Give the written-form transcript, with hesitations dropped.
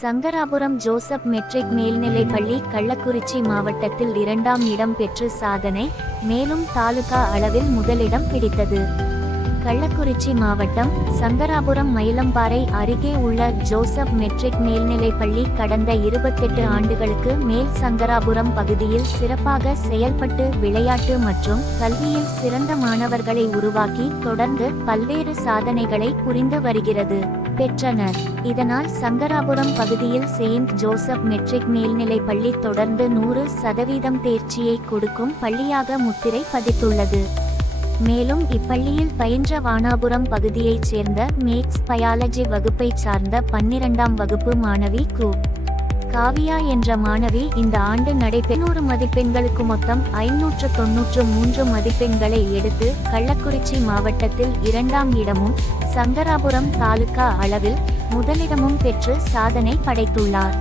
Sankarapuram Joseph matric மேல்நிலைப்பள்ளி கள்ளக்குறிச்சி மாவட்டத்தில் 2ஆம் இடம் பெற்று சாதனை, மேலும் தாலுகா அளவில் முதலிடம் பிடித்தது. கள்ளக்குறிச்சி மாவட்டம் சங்கராபுரம் மயிலம்பாறை அருகே உள்ள ஜோசப் மெட்ரிக் மேல்நிலைப்பள்ளி கடந்த 28 ஆண்டுகளுக்கு மேல் சங்கராபுரம் பகுதியில் சிறப்பாக செயல்பட்டு விளையாட்டு மற்றும் கல்வியில் சிறந்த மாணவர்களை உருவாக்கி தொடர்ந்து பல்வேறு சாதனைகளை புரிந்து வருகிறது பெற்றனர். இதனால் சங்கராபுரம் பகுதியில் செயின்ட் ஜோசப் மெட்ரிக் மேல்நிலைப்பள்ளி தொடர்ந்து 100% தேர்ச்சியை கொடுக்கும் பள்ளியாக முத்திரை பதித்துள்ளது. மேலும் இப்பள்ளியில் பயின்ற வானாபுரம் பகுதியைச் சேர்ந்த மேக்ஸ் பயாலஜி வகுப்பை சார்ந்த 12ஆம் வகுப்பு மாணவி காவியா என்ற மாணவி இந்த ஆண்டு நடைபெறும் 100 மதிப்பெண்களுக்கு மொத்தம் 593 மதிப்பெண்களை எடுத்து கள்ளக்குறிச்சி மாவட்டத்தில் 2ஆம் இடமும் சங்கராபுரம் தாலுகா அளவில் முதலிடமும் பெற்று சாதனை படைத்துள்ளார்.